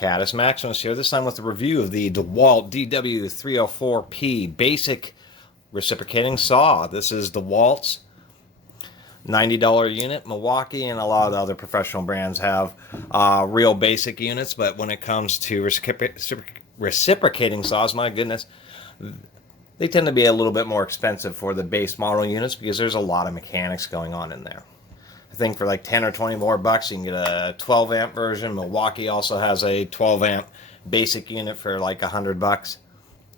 Caddis Maximus here, this time with a review of the DeWalt DW304P basic reciprocating saw. This is DeWalt's $90 unit. Milwaukee and a lot of the other professional brands have real basic units, but when it comes to reciprocating saws, my goodness, they tend to be a little bit more expensive for the base model units because there's a lot of mechanics going on in there. I think for like 10 or 20 more bucks you can get a 12 amp version. Milwaukee also has a 12 amp basic unit for like $100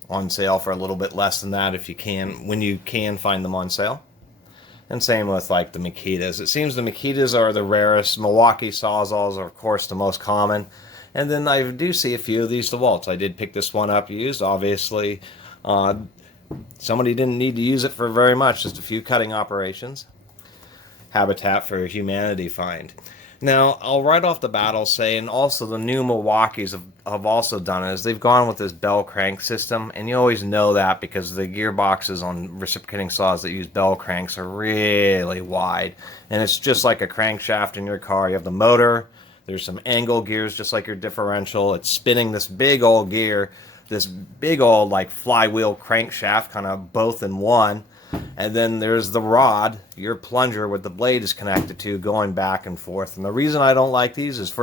on sale for a little bit less than that if you can, when you can find them on sale. And same with like the Makitas. It seems the Makitas are the rarest. Milwaukee Sawzalls are of course the most common. And then I do see a few of these DeWalts. I did pick this one up used. Obviously somebody didn't need to use it for very much, just a few cutting operations. Habitat for Humanity find. Now, I'll right off the bat I'll say, and also the new Milwaukees have also done it, is they've gone with this bell crank system, and you always know that because the gearboxes on reciprocating saws that use bell cranks are really wide, and it's just like a crankshaft in your car. You have the motor, there's some angle gears just like your differential, it's spinning this big old gear, this big old like flywheel crankshaft, kind of both in one. And then there's the rod, your plunger, where the blade is connected to, going back and forth. And the reason I don't like these is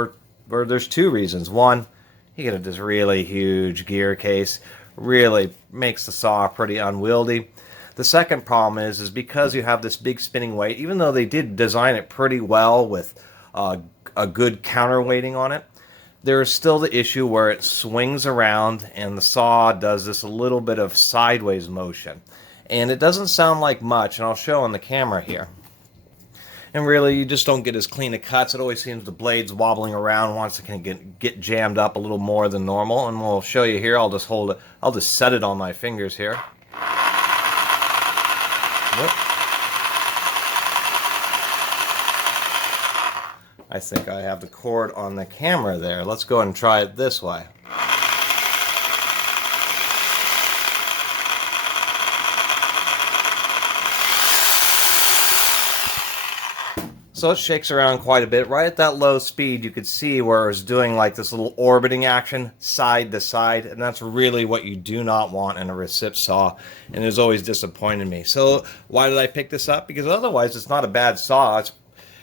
there's two reasons. One, you get this really huge gear case, really makes the saw pretty unwieldy. The second problem is because you have this big spinning weight, even though they did design it pretty well with a good counterweighting on it, there is still the issue where it swings around and the saw does this a little bit of sideways motion. And it doesn't sound like much, and I'll show on the camera here. And really, you just don't get as clean of cuts. It always seems the blade's wobbling around once it can get jammed up a little more than normal. And we'll show you here. I'll just hold it. I'll just set it on my fingers here. Whoop. I think I have the cord on the camera there. Let's go and try it this way. So it shakes around quite a bit. Right at that low speed, you could see where it was doing like this little orbiting action side to side, and that's really what you do not want in a recip saw, and it's always disappointed me. So why did I pick this up? Because otherwise it's not a bad saw. It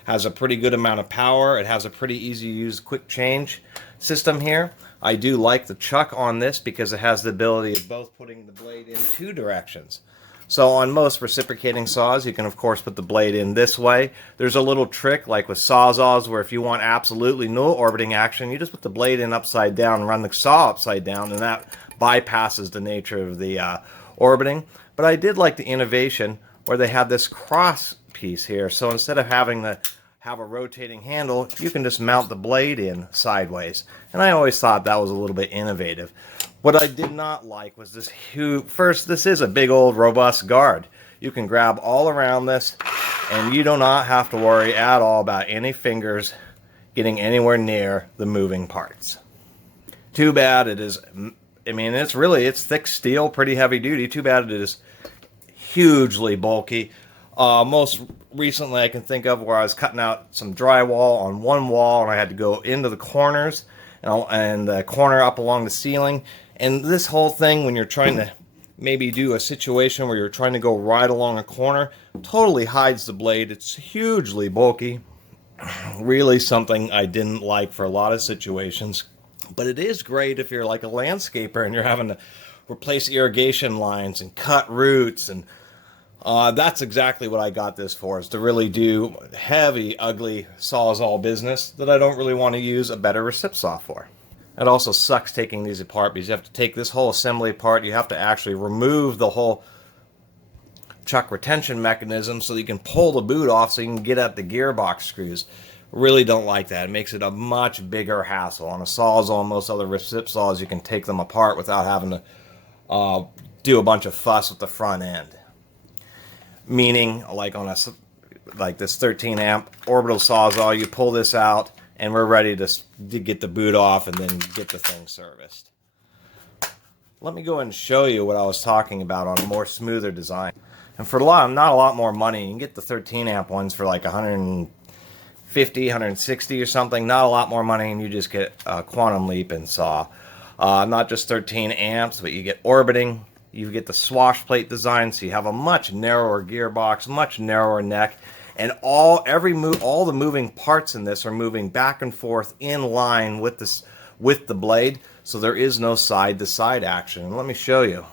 has a pretty good amount of power. It has a pretty easy to use quick change system here. I do like the chuck on this because it has the ability of both putting the blade in two directions. So on most reciprocating saws, you can of course put the blade in this way. There's a little trick like with Sawzalls where if you want absolutely no orbiting action, you just put the blade in upside down and run the saw upside down, and that bypasses the nature of the orbiting. But I did like the innovation where they have this cross piece here. So instead of having to have a rotating handle, you can just mount the blade in sideways. And I always thought that was a little bit innovative. What I did not like was this huge, first, this is a big old robust guard. You can grab all around this and you do not have to worry at all about any fingers getting anywhere near the moving parts. Too bad it is, I mean, it's thick steel, pretty heavy duty. Too bad it is hugely bulky. Most recently I can think of where I was cutting out some drywall on one wall and I had to go into the corners and the corner up along the ceiling. And this whole thing, when you're trying to maybe do a situation where you're trying to go right along a corner, totally hides the blade. It's hugely bulky. Really something I didn't like for a lot of situations. But it is great if you're like a landscaper and you're having to replace irrigation lines and cut roots. And that's exactly what I got this for, is to really do heavy, ugly Sawzall business that I don't really want to use a better recip saw for. It also sucks taking these apart because you have to take this whole assembly apart. You have to actually remove the whole chuck retention mechanism so that you can pull the boot off so you can get at the gearbox screws. Really don't like that. It makes it a much bigger hassle. On a Sawzall and most other recip saws, you can take them apart without having to do a bunch of fuss with the front end. Meaning, like on this 13 amp orbital Sawzall, you pull this out and we're ready to get the boot off and then get the thing serviced. Let me go ahead and show you what I was talking about on a more smoother design. And for not a lot more money, you can get the 13 amp ones for like $150 150, 160 or something. Not a lot more money, and you just get a quantum leap in saw. Not just 13 amps, but you get orbiting. You get the swash plate design, so you have a much narrower gearbox, much narrower neck, and all the moving parts in this are moving back and forth in line with the blade, so there is no side-to-side action. And let me show you.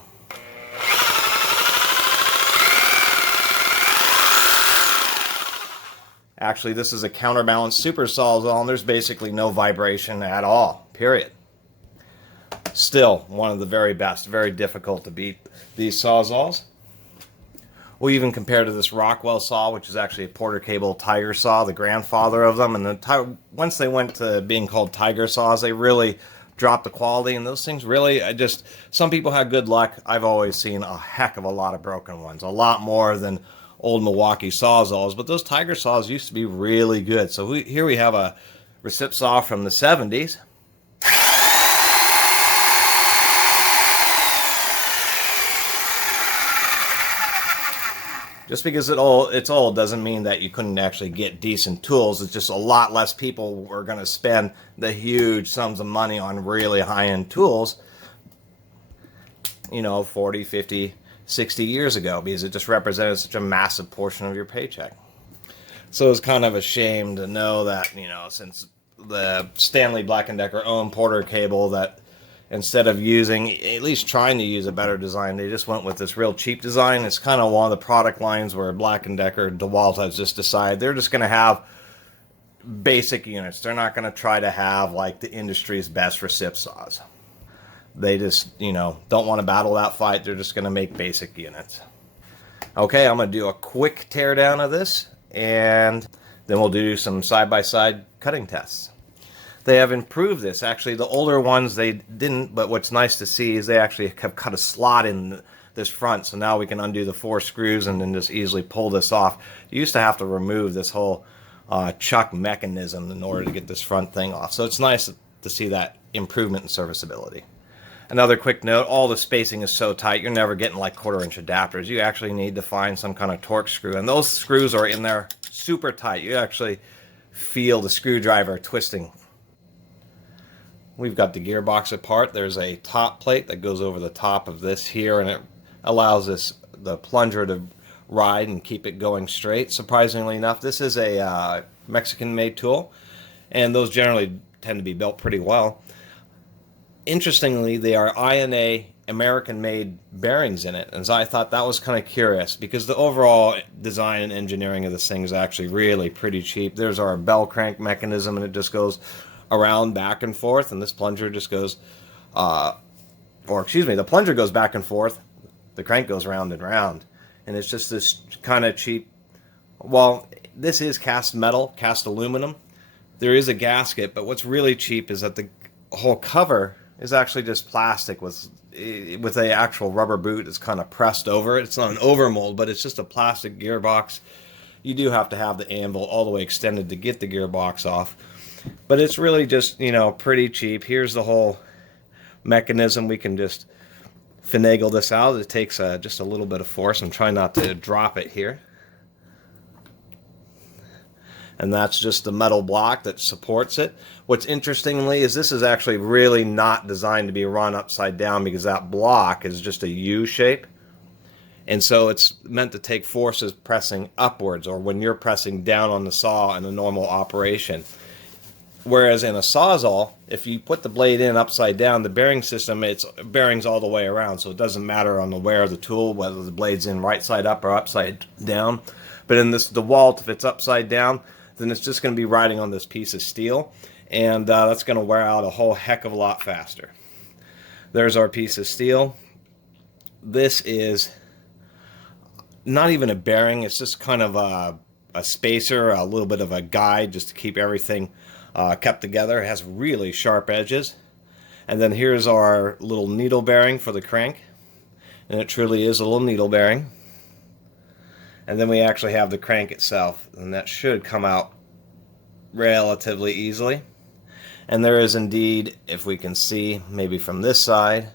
Actually, this is a counterbalanced super Sawzall, and there's basically no vibration at all, period. Still, one of the very best. Very difficult to beat these Sawzalls. We even compare to this Rockwell saw, which is actually a Porter Cable Tiger saw, the grandfather of them. And once they went to being called Tiger saws, they really dropped the quality. And those things really, some people had good luck. I've always seen a heck of a lot of broken ones, a lot more than old Milwaukee Sawzalls, but those Tiger saws used to be really good. So here we have a Recip saw from the 70s. Just because it's old doesn't mean that you couldn't actually get decent tools. It's just a lot less people were going to spend the huge sums of money on really high-end tools, 40, 50, 60 years ago, because it just represented such a massive portion of your paycheck. So it's kind of a shame to know that, since the Stanley Black & Decker owned Porter Cable, that instead of at least trying to use a better design, they just went with this real cheap design. It's kind of one of the product lines where Black & Decker, DeWalt has just decided they're just going to have basic units. They're not going to try to have like the industry's best recip saws. They just, don't want to battle that fight. They're just going to make basic units. Okay, I'm going to do a quick teardown of this, and then we'll do some side-by-side cutting tests. They have improved this. Actually, the older ones, they didn't, but what's nice to see is they actually have cut a slot in this front, so now we can undo the 4 screws and then just easily pull this off. You used to have to remove this whole chuck mechanism in order to get this front thing off. So it's nice to see that improvement in serviceability. Another quick note, all the spacing is so tight, you're never getting like 1/4-inch adapters. You actually need to find some kind of torque screw, and those screws are in there super tight. You actually feel the screwdriver twisting. We've got the gearbox apart. There's a top plate that goes over the top of this here, and it allows the plunger to ride and keep it going straight. Surprisingly enough, this is a Mexican-made tool, and those generally tend to be built pretty well. Interestingly, they are INA American-made bearings in it, and so I thought that was kind of curious because the overall design and engineering of this thing is actually really pretty cheap. There's our bell crank mechanism, and it just goes around back and forth, and this plunger just goes, the plunger goes back and forth, the crank goes round and round, and it's just this kind of cheap. Well, this is cast metal, cast aluminum. There is a gasket, but what's really cheap is that the whole cover is actually just plastic with a actual rubber boot that's kind of pressed over it. It's not an overmold, but it's just a plastic gearbox. You do have to have the anvil all the way extended to get the gearbox off, but it's really just, pretty cheap. Here's the whole mechanism. We can just finagle this out. It takes just a little bit of force. I'm trying not to drop it here. And that's just the metal block that supports it. What's interestingly is this is actually really not designed to be run upside down because that block is just a U shape. And so it's meant to take forces pressing upwards or when you're pressing down on the saw in a normal operation. Whereas in a Sawzall, if you put the blade in upside down, the bearing system, it's bearings all the way around. So it doesn't matter on the wear of the tool, whether the blade's in right side up or upside down. But in this DeWalt, if it's upside down, then it's just going to be riding on this piece of steel, and that's going to wear out a whole heck of a lot faster. There's our piece of steel. This is not even a bearing, it's just kind of a spacer, a little bit of a guide just to keep everything kept together. It has really sharp edges. And then here's our little needle bearing for the crank, and it truly is a little needle bearing. And then we actually have the crank itself, and that should come out relatively easily. And there is indeed, if we can see, maybe from this side,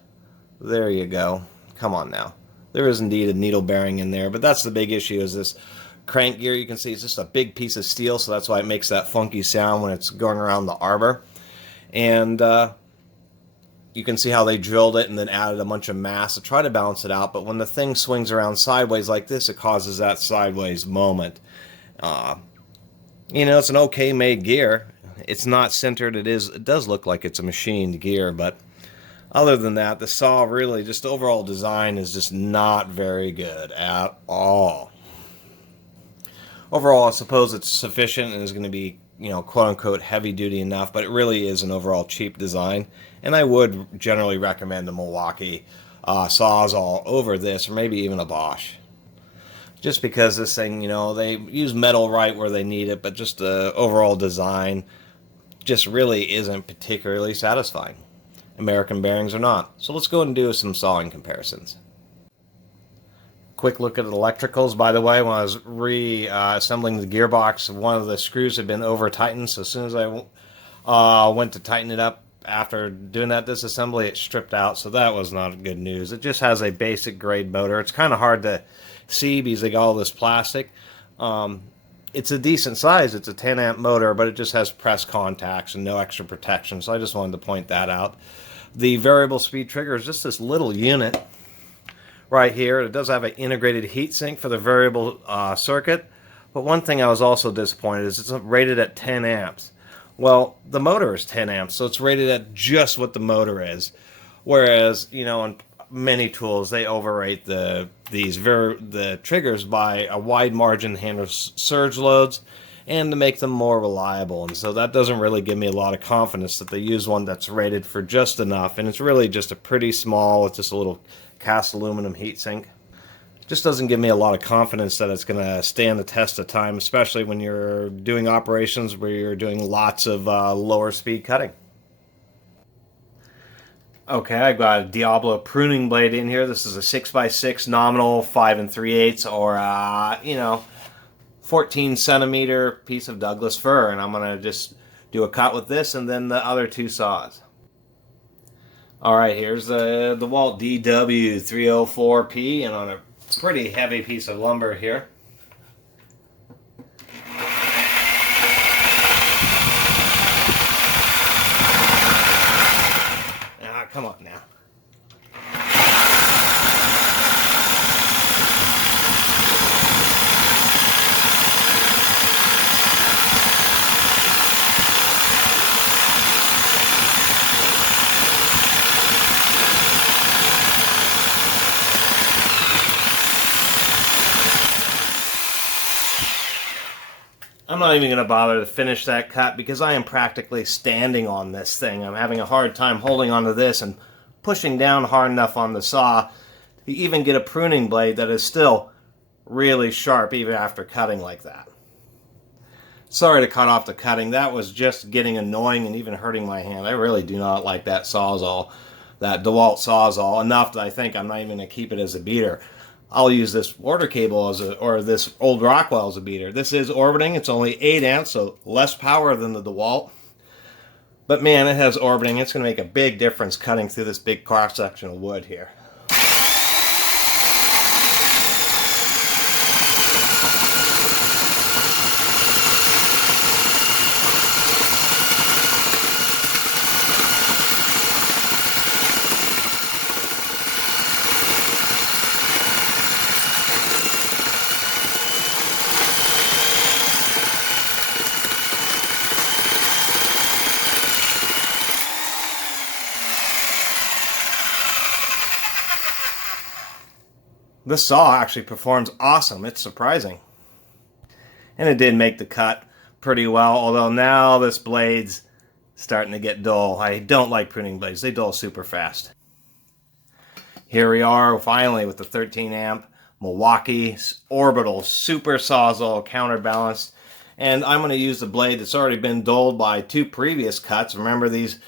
there you go. Come on now. There is indeed a needle bearing in there, but that's the big issue, is this crank gear, you can see it's just a big piece of steel, so that's why it makes that funky sound when it's going around the arbor. And you can see how they drilled it and then added a bunch of mass to try to balance it out, but when the thing swings around sideways like this, it causes that sideways moment. You know, it's an okay made gear. It's not centered. It does look like it's a machined gear, but other than that, the saw really, just the overall design is just not very good at all. Overall, I suppose it's sufficient and is going to be, you know, quote-unquote heavy-duty enough, but it really is an overall cheap design, and I would generally recommend the Milwaukee Sawzall over this, or maybe even a Bosch. Just because this thing, you know, they use metal right where they need it, but just the overall design just really isn't particularly satisfying. American bearings are not. So let's go and do some sawing comparisons. Quick look at the electricals. By the way, when I was reassembling the gearbox, one of the screws had been over tightened, so as soon as I went to tighten it up after doing that disassembly, it stripped out, so that was not good news. It just has a basic grade motor. It's kind of hard to see because they got all this plastic. It's a decent size. It's a 10 amp motor, but it just has press contacts and no extra protection, so I just wanted to point that out. The variable speed trigger is just this little unit right here. It does have an integrated heatsink for the variable circuit, but one thing I was also disappointed is it's rated at 10 amps. Well, the motor is 10 amps, so it's rated at just what the motor is, whereas, you know, in many tools they overrate the triggers by a wide margin to handle surge loads and to make them more reliable, and so that doesn't really give me a lot of confidence that they use one that's rated for just enough, and it's really just a pretty small, it's just a little cast aluminum heatsink. Just doesn't give me a lot of confidence that it's going to stand the test of time, especially when you're doing operations where you're doing lots of lower speed cutting. Okay, I've got a Diablo pruning blade in here. This is a 6x6 nominal 5 3/8 or you know, 14 centimeter piece of Douglas fir, and I'm going to just do a cut with this and then the other two saws. Alright, here's the DeWalt DW304P, and on a pretty heavy piece of lumber here. Come on now. I'm not even going to bother to finish that cut because I am practically standing on this thing. I'm having a hard time holding onto this and pushing down hard enough on the saw to even get a pruning blade that is still really sharp even after cutting like that. Sorry to cut off the cutting. That was just getting annoying and even hurting my hand. I really do not like that Sawzall, that DeWalt Sawzall, enough that I think I'm not even going to keep it as a beater. I'll use this order cable or this old Rockwell as a beater. This is orbiting. It's only 8 amps, so less power than the DeWalt. But man, it has orbiting. It's going to make a big difference cutting through this big cross section of wood here. This saw actually performs awesome. It's surprising. And it did make the cut pretty well, although now this blade's starting to get dull. I don't like pruning blades. They dull super fast. Here we are finally with the 13 amp Milwaukee Orbital Super Sawzall counterbalanced. And I'm going to use the blade that's already been dulled by 2 previous cuts. Remember, these,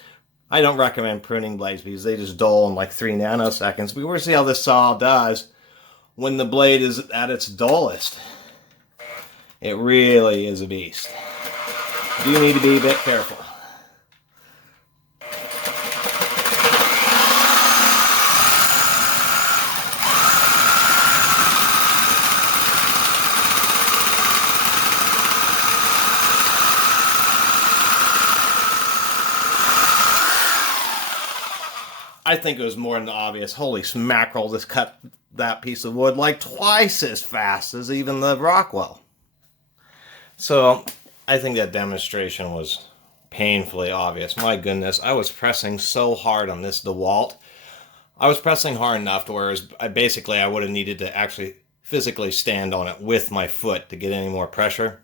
I don't recommend pruning blades because they just dull in like 3 nanoseconds. But we're going to see how this saw does when the blade is at its dullest. It really is a beast. You need to be a bit careful. I think it was more than obvious. Holy smackerel, this cut that piece of wood like twice as fast as even the Rockwell. So I think that demonstration was painfully obvious. My goodness, I was pressing so hard on this DeWalt. I was pressing hard enough to where I would have needed to actually physically stand on it with my foot to get any more pressure.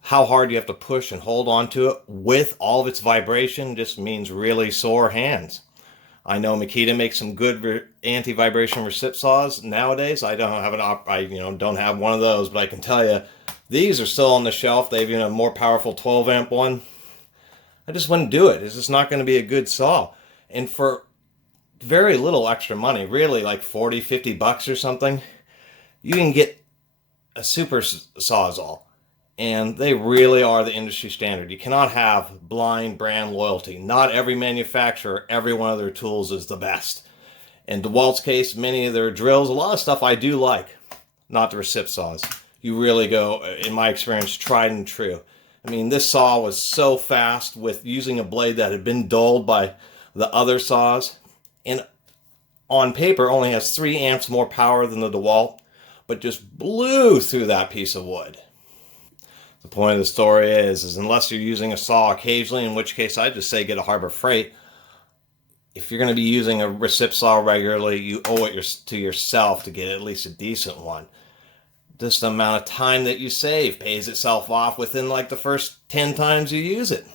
How hard you have to push and hold onto it with all of its vibration just means really sore hands. I know Makita makes some good anti-vibration recip saws nowadays. I don't have don't have one of those, but I can tell you these are still on the shelf. They have a more powerful 12 amp one. I just wouldn't do it. It's just not going to be a good saw. And for very little extra money, really like 40, 50 bucks or something, you can get a super Sawzall. And they really are the industry standard. You cannot have blind brand loyalty. Not every manufacturer, every one of their tools is the best. In DeWalt's case, many of their drills, a lot of stuff I do like. Not the recip saws. You really go, in my experience, tried and true. I mean, this saw was so fast with using a blade that had been dulled by the other saws. And on paper, only has 3 amps more power than the DeWalt, but just blew through that piece of wood. The point of the story is unless you're using a saw occasionally, in which case I just say get a Harbor Freight. If you're going to be using a recip saw regularly, you owe it to yourself to get at least a decent one. Just the amount of time that you save pays itself off within like the first 10 times you use it.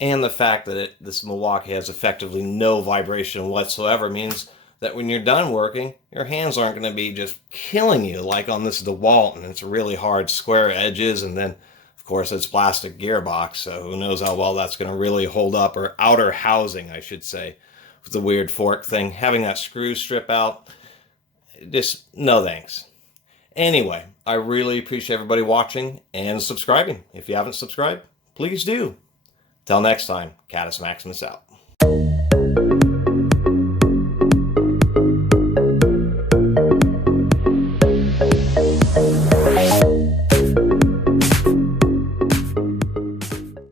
And the fact that this Milwaukee has effectively no vibration whatsoever means that when you're done working, your hands aren't going to be just killing you like on this DeWalt, and it's really hard square edges, and then, of course, it's plastic gearbox, so who knows how well that's going to really hold up, or outer housing, I should say, with the weird fork thing. Having that screw strip out, just no thanks. Anyway, I really appreciate everybody watching and subscribing. If you haven't subscribed, please do. Till next time, Catus Maximus out.